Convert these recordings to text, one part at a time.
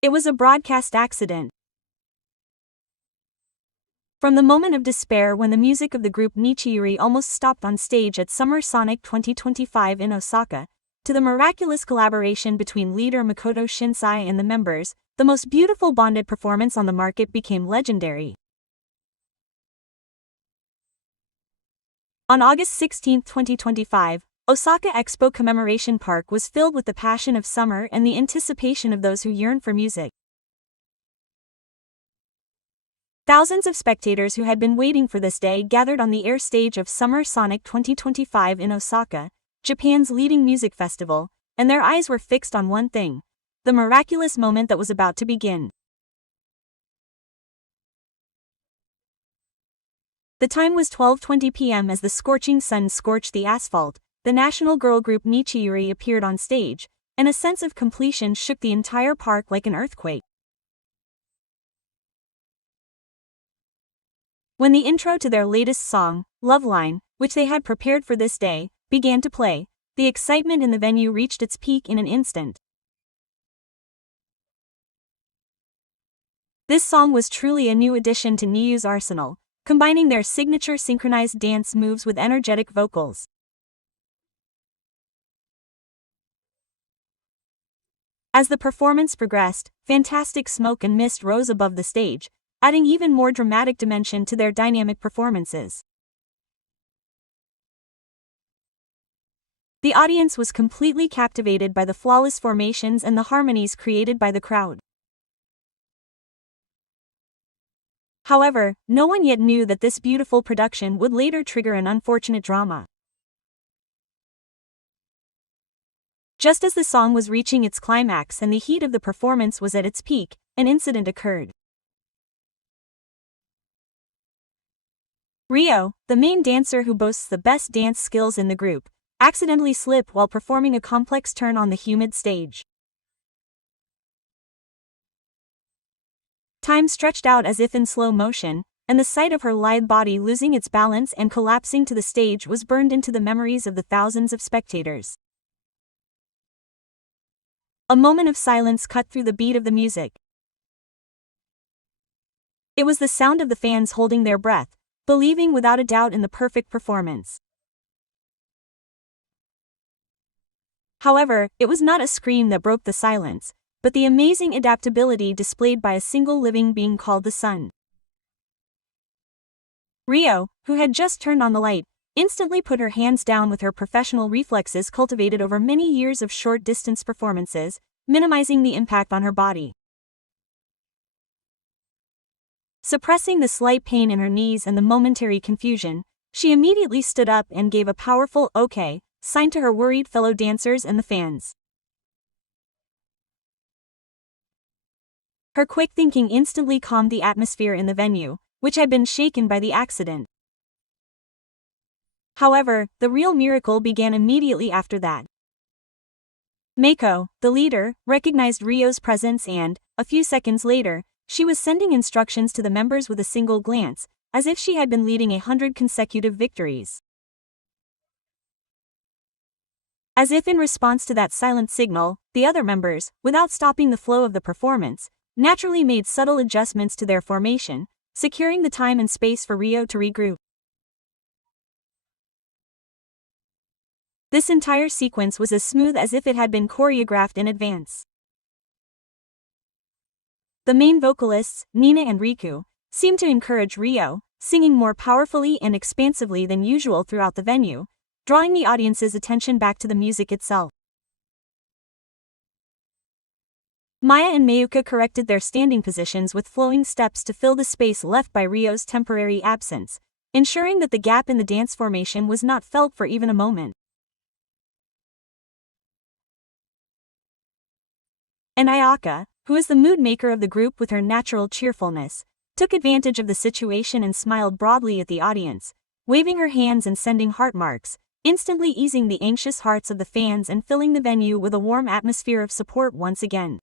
It was a broadcast accident. From the moment of despair when the music of the group NiziU RIO almost stopped on stage at Summer Sonic 2025 in Osaka, to the miraculous collaboration between leader Makoto Shinsai and the members, the most beautiful bonded performance on the market became legendary. On August 16, 2025, Osaka Expo Commemoration Park was filled with the passion of summer and the anticipation of those who yearn for music. Thousands of spectators who had been waiting for this day gathered on the air stage of Summer Sonic 2025 in Osaka, Japan's leading music festival, and their eyes were fixed on one thing: the miraculous moment that was about to begin. The time was 12:20 p.m. as the scorching sun scorched the asphalt. The national girl group NiziU RIO appeared on stage, and a sense of completion shook the entire park like an earthquake. When the intro to their latest song, Love Line, which they had prepared for this day, began to play, the excitement in the venue reached its peak in an instant. This song was truly a new addition to NiziU's arsenal, combining their signature synchronized dance moves with energetic vocals. As the performance progressed, fantastic smoke and mist rose above the stage, adding even more dramatic dimension to their dynamic performances. The audience was completely captivated by the flawless formations and the harmonies created by the crowd. However, no one yet knew that this beautiful production would later trigger an unfortunate drama. Just as the song was reaching its climax and the heat of the performance was at its peak, an incident occurred. Rio, the main dancer who boasts the best dance skills in the group, accidentally slipped while performing a complex turn on the humid stage. Time stretched out as if in slow motion, and the sight of her lithe body losing its balance and collapsing to the stage was burned into the memories of the thousands of spectators. A moment of silence cut through the beat of the music. It was the sound of the fans holding their breath, believing without a doubt in the perfect performance. However, it was not a scream that broke the silence, but the amazing adaptability displayed by a single living being called the sun. Rio, who had just turned on the light, instantly put her hands down with her professional reflexes cultivated over many years of short-distance performances, minimizing the impact on her body. Suppressing the slight pain in her knees and the momentary confusion, she immediately stood up and gave a powerful "okay" sign to her worried fellow dancers and the fans. Her quick thinking instantly calmed the atmosphere in the venue, which had been shaken by the accident. However, the real miracle began immediately after that. MAKO, the leader, recognized Rio's presence and, a few seconds later, she was sending instructions to the members with a single glance, as if she had been leading 100 consecutive victories. As if in response to that silent signal, the other members, without stopping the flow of the performance, naturally made subtle adjustments to their formation, securing the time and space for Rio to regroup. This entire sequence was as smooth as if it had been choreographed in advance. The main vocalists, Nina and Riku, seemed to encourage Rio, singing more powerfully and expansively than usual throughout the venue, drawing the audience's attention back to the music itself. Maya and Mayuka corrected their standing positions with flowing steps to fill the space left by Rio's temporary absence, ensuring that the gap in the dance formation was not felt for even a moment. And Ayaka, who is the mood maker of the group with her natural cheerfulness, took advantage of the situation and smiled broadly at the audience, waving her hands and sending heart marks, instantly easing the anxious hearts of the fans and filling the venue with a warm atmosphere of support once again.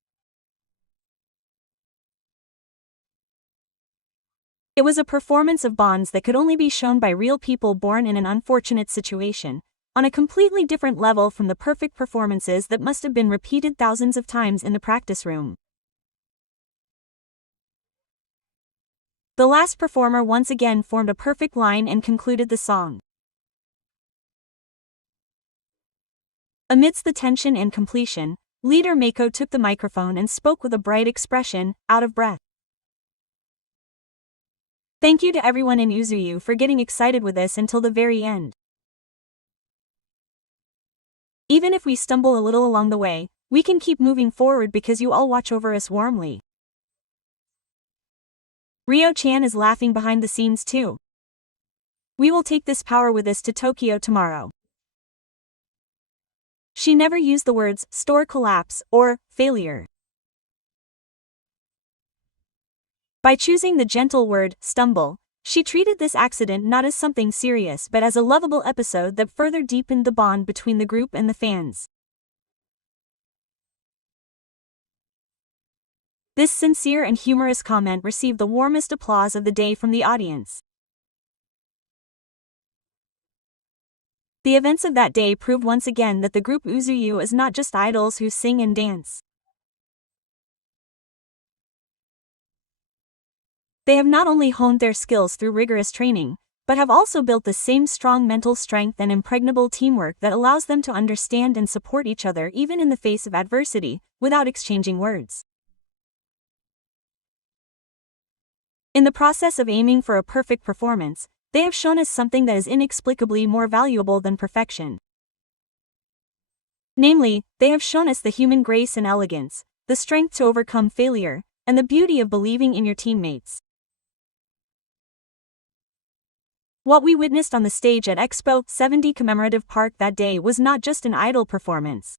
It was a performance of bonds that could only be shown by real people born in an unfortunate situation, on a completely different level from the perfect performances that must have been repeated thousands of times in the practice room. The last performer once again formed a perfect line and concluded the song. Amidst the tension and completion, leader MAKO took the microphone and spoke with a bright expression, out of breath. Thank you to everyone in NiziU for getting excited with us until the very end. Even if we stumble a little along the way, we can keep moving forward because you all watch over us warmly. RIO-chan is laughing behind the scenes too. We will take this power with us to Tokyo tomorrow. She never used the words store collapse or failure. By choosing the gentle word stumble, she treated this accident not as something serious but as a lovable episode that further deepened the bond between the group and the fans. This sincere and humorous comment received the warmest applause of the day from the audience. The events of that day proved once again that the group NiziU is not just idols who sing and dance. They have not only honed their skills through rigorous training, but have also built the same strong mental strength and impregnable teamwork that allows them to understand and support each other even in the face of adversity, without exchanging words. In the process of aiming for a perfect performance, they have shown us something that is inexplicably more valuable than perfection. Namely, they have shown us the human grace and elegance, the strength to overcome failure, and the beauty of believing in your teammates. What we witnessed on the stage at Expo 70 Commemorative Park that day was not just an idol performance.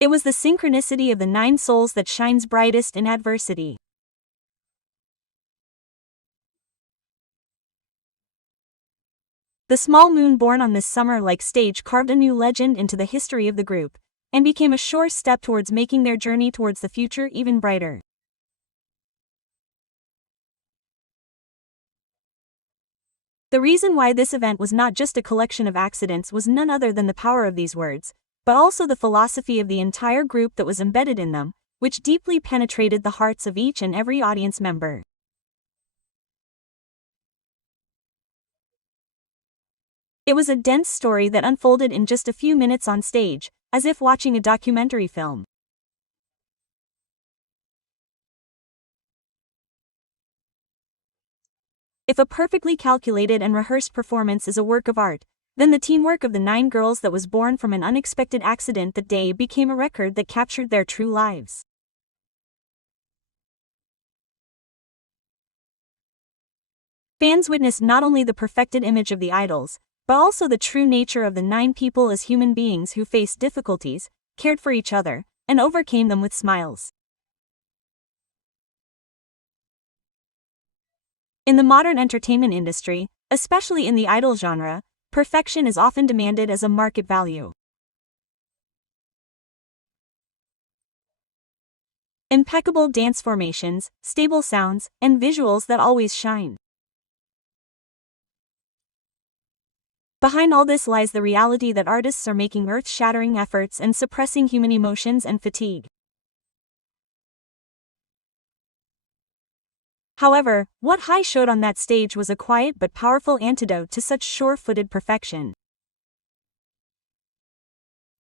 It was the synchronicity of the 9 souls that shines brightest in adversity. The small moon born on this summer-like stage carved a new legend into the history of the group, and became a sure step towards making their journey towards the future even brighter. The reason why this event was not just a collection of accidents was none other than the power of these words, but also the philosophy of the entire group that was embedded in them, which deeply penetrated the hearts of each and every audience member. It was a dense story that unfolded in just a few minutes on stage, as if watching a documentary film. If a perfectly calculated and rehearsed performance is a work of art, then the teamwork of the 9 girls that was born from an unexpected accident that day became a record that captured their true lives. Fans witnessed not only the perfected image of the idols, but also the true nature of the 9 people as human beings who faced difficulties, cared for each other, and overcame them with smiles. In the modern entertainment industry, especially in the idol genre, perfection is often demanded as a market value. Impeccable dance formations, stable sounds, and visuals that always shine. Behind all this lies the reality that artists are making earth-shattering efforts and suppressing human emotions and fatigue. However, what HII showed on that stage was a quiet but powerful antidote to such sure-footed perfection.